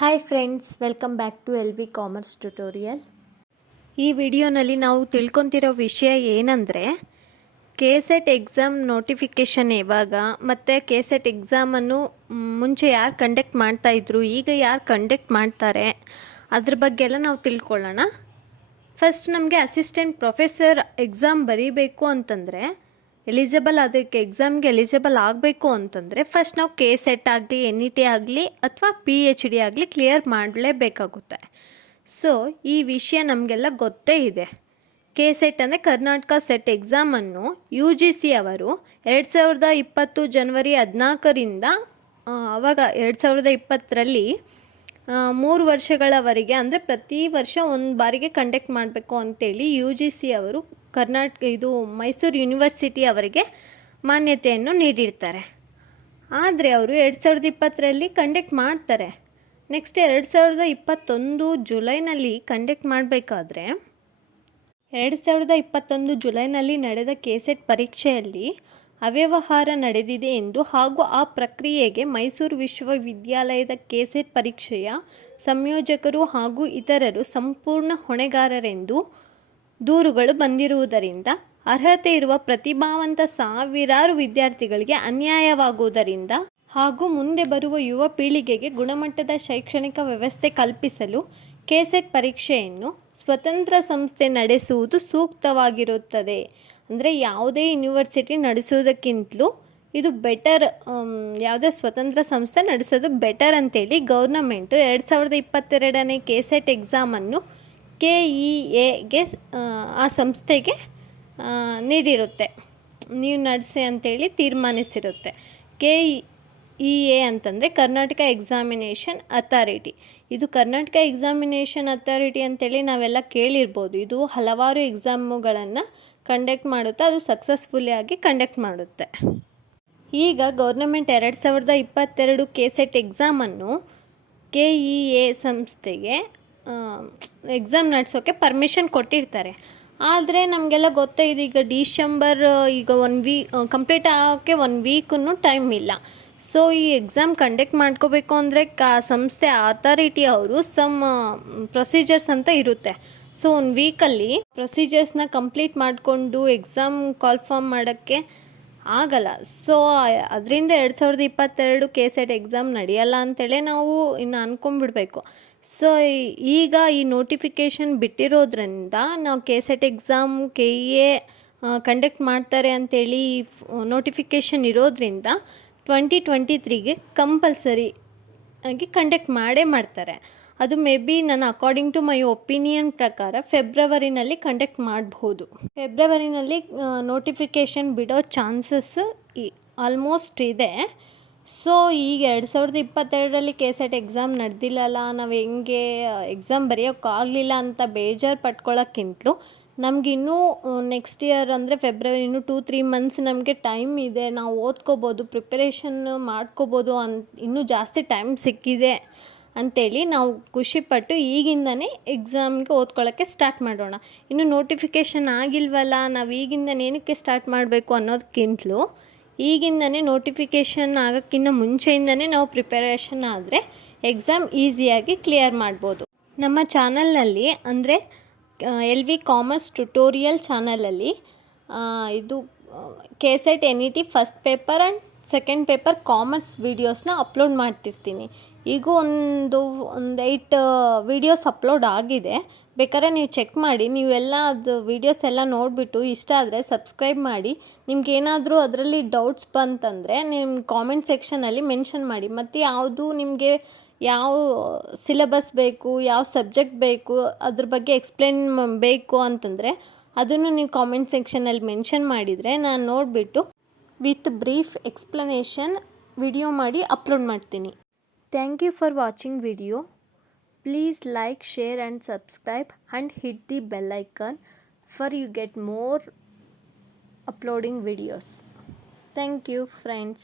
Hi friends, welcome back to LV commerce tutorial. ಈ ವಿಡಿಯೋನಲ್ಲಿ ನಾವು ತಿಳ್ಕೊತಿರೋ ವಿಷಯ ಏನಂದರೆ kset ಎಕ್ಸಾಮ್ ನೋಟಿಫಿಕೇಷನ್ ಯಾವಾಗ ಮತ್ತು kset ಎಕ್ಸಾಮನ್ನು ಮುಂಚೆ ಯಾರು ಕಂಡಕ್ಟ್ ಮಾಡ್ತಾಯಿದ್ರು, ಈಗ ಯಾರು ಕಂಡಕ್ಟ್ ಮಾಡ್ತಾರೆ, ಅದ್ರ ಬಗ್ಗೆ ಎಲ್ಲ ನಾವು ತಿಳ್ಕೊಳ್ಳೋಣ. ಫಸ್ಟ್ ನಮಗೆ ಅಸಿಸ್ಟೆಂಟ್ ಪ್ರೊಫೆಸರ್ ಎಕ್ಸಾಮ್ ಬರೀಬೇಕು ಅಂತಂದರೆ ಅದಕ್ಕೆ ಎಕ್ಸಾಮ್ಗೆ ಎಲಿಜಿಬಲ್ ಆಗಬೇಕು ಅಂತಂದರೆ ಫಸ್ಟ್ ನಾವು kset ಆಗಲಿ NET ಆಗಲಿ ಅಥವಾ PhD ಆಗಲಿ ಕ್ಲಿಯರ್ ಮಾಡಲೇಬೇಕಾಗುತ್ತೆ. ಸೊ ಈ ವಿಷಯ ನಮಗೆಲ್ಲ ಗೊತ್ತೇ ಇದೆ. kset ಅಂದರೆ ಕರ್ನಾಟಕ ಸೆಟ್ ಎಕ್ಸಾಮನ್ನು UGC ಅವರು 2020 ಜನವರಿ 14ರಿಂದ ಆವಾಗ 2020ರಲ್ಲಿ 3 ವರ್ಷಗಳವರೆಗೆ ಅಂದರೆ ಪ್ರತಿ ವರ್ಷ ಒಂದು ಬಾರಿಗೆ ಕಂಡಕ್ಟ್ ಮಾಡಬೇಕು ಅಂತೇಳಿ UGC ಅವರು ಮೈಸೂರು ಯೂನಿವರ್ಸಿಟಿ ಅವರಿಗೆ ಮಾನ್ಯತೆಯನ್ನು ನೀಡಿರ್ತಾರೆ. ಆದರೆ ಅವರು 2020ರಲ್ಲಿ ಕಂಡಕ್ಟ್ ಮಾಡ್ತಾರೆ. ನೆಕ್ಸ್ಟ್ 2021 ಜುಲೈನಲ್ಲಿ ಕಂಡಕ್ಟ್ ಮಾಡಬೇಕಾದ್ರೆ 2021 ಜುಲೈನಲ್ಲಿ ನಡೆದ kset ಪರೀಕ್ಷೆಯಲ್ಲಿ ಅವ್ಯವಹಾರ ನಡೆದಿದೆ ಎಂದು ಹಾಗೂ ಆ ಪ್ರಕ್ರಿಯೆಗೆ ಮೈಸೂರು ವಿಶ್ವವಿದ್ಯಾಲಯದ kset ಪರೀಕ್ಷೆಯ ಸಂಯೋಜಕರು ಹಾಗೂ ಇತರರು ಸಂಪೂರ್ಣ ಹೊಣೆಗಾರರೆಂದು ದೂರುಗಳು ಬಂದಿರುವುದರಿಂದ ಅರ್ಹತೆ ಇರುವ ಪ್ರತಿಭಾವಂತ ಸಾವಿರಾರು ವಿದ್ಯಾರ್ಥಿಗಳಿಗೆ ಅನ್ಯಾಯವಾಗುವುದರಿಂದ ಹಾಗೂ ಮುಂದೆ ಬರುವ ಯುವ ಪೀಳಿಗೆಗೆ ಗುಣಮಟ್ಟದ ಶೈಕ್ಷಣಿಕ ವ್ಯವಸ್ಥೆ ಕಲ್ಪಿಸಲು kset ಪರೀಕ್ಷೆಯನ್ನು ಸ್ವತಂತ್ರ ಸಂಸ್ಥೆ ನಡೆಸುವುದು ಸೂಕ್ತವಾಗಿರುತ್ತದೆ. ಅಂದರೆ ಯಾವುದೇ ಯೂನಿವರ್ಸಿಟಿ ನಡೆಸುವುದಕ್ಕಿಂತಲೂ ಇದು ಬೆಟರ್, ಯಾವುದೇ ಸ್ವತಂತ್ರ ಸಂಸ್ಥೆ ನಡೆಸೋದು ಬೆಟರ್ ಅಂತೇಳಿ ಗೌರ್ನಮೆಂಟು 2022ನೇ kset ಎಕ್ಸಾಮನ್ನು KEAಗೆ ಆ ಸಂಸ್ಥೆಗೆ ನೀಡಿರುತ್ತೆ, ನೀವು ನಡೆಸಿ ಅಂತೇಳಿ ತೀರ್ಮಾನಿಸಿರುತ್ತೆ. KEA ಅಂತಂದರೆ ಕರ್ನಾಟಕ ಎಕ್ಸಾಮಿನೇಷನ್ ಅಥಾರಿಟಿ. ಇದು ಕರ್ನಾಟಕ ಎಕ್ಸಾಮಿನೇಷನ್ ಅಥಾರಿಟಿ ಅಂತೇಳಿ ನಾವೆಲ್ಲ ಕೇಳಿರ್ಬೋದು. ಇದು ಹಲವಾರು ಎಕ್ಸಾಮುಗಳನ್ನು ಕಂಡಕ್ಟ್ ಮಾಡುತ್ತೆ, ಅದು ಸಕ್ಸಸ್ಫುಲ್ಲಿ ಆಗಿ ಕಂಡಕ್ಟ್ ಮಾಡುತ್ತೆ. ಈಗ ಗೌರ್ನಮೆಂಟ್ 2022 kset ಎಕ್ಸಾಮನ್ನು KEA ಸಂಸ್ಥೆಗೆ ಎಕ್ಸಾಮ್ ನಡೆಸೋಕ್ಕೆ ಪರ್ಮಿಷನ್ ಕೊಟ್ಟಿರ್ತಾರೆ. ಆದರೆ ನಮಗೆಲ್ಲ ಗೊತ್ತೇ ಇದೆ, ಈಗ ಡಿಸೆಂಬರ್ ಈಗ 1 ವೀಕ್ ಕಂಪ್ಲೀಟ್ ಆಗೋಕ್ಕೆ 1 ವೀಕೂ ಟೈಮ್ ಇಲ್ಲ. ಸೊ ಈ ಎಕ್ಸಾಮ್ ಕಂಡಕ್ಟ್ ಮಾಡ್ಕೋಬೇಕು ಅಂದರೆ ಸಂಸ್ಥೆ ಅಥಾರಿಟಿ ಅವರು ಪ್ರೊಸೀಜರ್ಸ್ ಅಂತ ಇರುತ್ತೆ. ಸೊ 1 ವೀಕಲ್ಲಿ ಪ್ರೊಸೀಜರ್ಸ್ನ ಕಂಪ್ಲೀಟ್ ಮಾಡಿಕೊಂಡು ಎಕ್ಸಾಮ್ ಕಾಲ್ಫಾರ್ಮ್ ಮಾಡೋಕ್ಕೆ ಆಗಲ್ಲ. ಸೊ ಅದರಿಂದ 2022 kset ಎಕ್ಸಾಮ್ ನಡೆಯಲ್ಲ ಅಂತೇಳಿ ನಾವು ಇನ್ನು ಅಂದ್ಕೊಂಡ್ಬಿಡ್ಬೇಕು. ಸೊ ಈಗ ಈ ನೋಟಿಫಿಕೇಷನ್ ಬಿಟ್ಟಿರೋದ್ರಿಂದ ನಾವು kset ಎಕ್ಸಾಮ್ KEA ಕಂಡಕ್ಟ್ ಮಾಡ್ತಾರೆ ಅಂತೇಳಿ ನೋಟಿಫಿಕೇಷನ್ ಇರೋದ್ರಿಂದ 2023ಗೆ ಕಂಪಲ್ಸರಿ ಆಗಿ ಕಂಡಕ್ಟ್ ಮಾಡೇ ಮಾಡ್ತಾರೆ. ಅದು ಮೇ ಬಿ ನನ್ನ ಅಕಾರ್ಡಿಂಗ್ ಟು ಮೈ ಒಪಿನಿಯನ್ ಪ್ರಕಾರ ಫೆಬ್ರವರಿನಲ್ಲಿ ಕಂಡಕ್ಟ್ ಮಾಡಬಹುದು. ಫೆಬ್ರವರಿನಲ್ಲಿ ನೋಟಿಫಿಕೇಷನ್ ಬಿಡೋ ಚಾನ್ಸಸ್ ಆಲ್ಮೋಸ್ಟ್ ಇದೆ. ಸೊ ಈಗ 2022ರಲ್ಲಿ kset ಎಕ್ಸಾಮ್ ನಡೆದಿಲ್ಲಲ್ಲ, ನಾವು ಹೆಂಗೆ ಎಕ್ಸಾಮ್ ಬರೆಯೋಕ್ಕಾಗಲಿಲ್ಲ ಅಂತ ಬೇಜಾರು ಪಟ್ಕೊಳ್ಳೋಕ್ಕಿಂತಲೂ ನಮಗಿನ್ನೂ ನೆಕ್ಸ್ಟ್ ಇಯರ್ ಅಂದರೆ ಫೆಬ್ರವರಿ ಇನ್ನೂ 2-3 ಮಂತ್ಸ್ ನಮಗೆ ಟೈಮ್ ಇದೆ, ನಾವು ಓದ್ಕೋಬೋದು, ಪ್ರಿಪರೇಷನ್ ಮಾಡ್ಕೋಬೋದು, ಇನ್ನೂ ಜಾಸ್ತಿ ಟೈಮ್ ಸಿಕ್ಕಿದೆ ಅಂಥೇಳಿ ನಾವು ಖುಷಿಪಟ್ಟು ಈಗಿಂದನೇ ಎಕ್ಸಾಮ್ಗೆ ಓದ್ಕೊಳ್ಳೋಕ್ಕೆ ಸ್ಟಾರ್ಟ್ ಮಾಡೋಣ. ಇನ್ನು ನೋಟಿಫಿಕೇಷನ್ ಆಗಿಲ್ವಲ್ಲ, ನಾವು ಈಗಿಂದನೇ ಏನಕ್ಕೆ ಸ್ಟಾರ್ಟ್ ಮಾಡಬೇಕು ಅನ್ನೋದಕ್ಕಿಂತಲೂ ಈಗಿಂದನೇ ನೋಟಿಫಿಕೇಷನ್ ಆಗೋಕ್ಕಿಂತ ಮುಂಚೆಯಿಂದನೇ ನಾವು ಪ್ರಿಪರೇಷನ್ ಆದರೆ ಎಕ್ಸಾಮ್ ಈಸಿಯಾಗಿ ಕ್ಲಿಯರ್ ಮಾಡ್ಬೋದು. ನಮ್ಮ ಚಾನಲ್ನಲ್ಲಿ ಅಂದರೆ LV ಕಾಮರ್ಸ್ ಟ್ಯುಟೋರಿಯಲ್ ಚಾನಲಲ್ಲಿ ಇದು kset NET first paper and second paper commerce ವೀಡಿಯೋಸ್ನ ಅಪ್ಲೋಡ್ ಮಾಡ್ತಿರ್ತೀನಿ. ಈಗೂ ಒಂದು 8 ವೀಡಿಯೋಸ್ ಅಪ್ಲೋಡ್ ಆಗಿದೆ. ಬೇಕಾದ್ರೆ ನೀವು ಚೆಕ್ ಮಾಡಿ. ನೀವೆಲ್ಲ ಅದು ವೀಡಿಯೋಸ್ ಎಲ್ಲ ನೋಡಿಬಿಟ್ಟು ಇಷ್ಟ ಆದರೆ ಸಬ್ಸ್ಕ್ರೈಬ್ ಮಾಡಿ. ನಿಮ್ಗೇನಾದರೂ ಅದರಲ್ಲಿ ಡೌಟ್ಸ್ ಬಂತಂದರೆ ನಿಮ್ಮ ಕಾಮೆಂಟ್ ಸೆಕ್ಷನಲ್ಲಿ ಮೆನ್ಷನ್ ಮಾಡಿ. ಮತ್ತು ಯಾವುದು ನಿಮಗೆ ಯಾವ ಸಿಲೆಬಸ್ ಬೇಕು, ಯಾವ ಸಬ್ಜೆಕ್ಟ್ ಬೇಕು, ಅದ್ರ ಬಗ್ಗೆ ಎಕ್ಸ್ಪ್ಲೇನ್ ಬೇಕು ಅಂತಂದರೆ ಅದನ್ನು ನೀವು ಕಾಮೆಂಟ್ ಸೆಕ್ಷನಲ್ಲಿ ಮೆನ್ಷನ್ ಮಾಡಿದರೆ ನಾನು ನೋಡಿಬಿಟ್ಟು ವಿತ್ ಬ್ರೀಫ್ ಎಕ್ಸ್ಪ್ಲನೇಷನ್ ವಿಡಿಯೋ ಮಾಡಿ ಅಪ್ಲೋಡ್ ಮಾಡ್ತೀನಿ. Thank you for watching video. Please like, share and subscribe and hit the bell icon for you get more uploading videos. Thank you friends.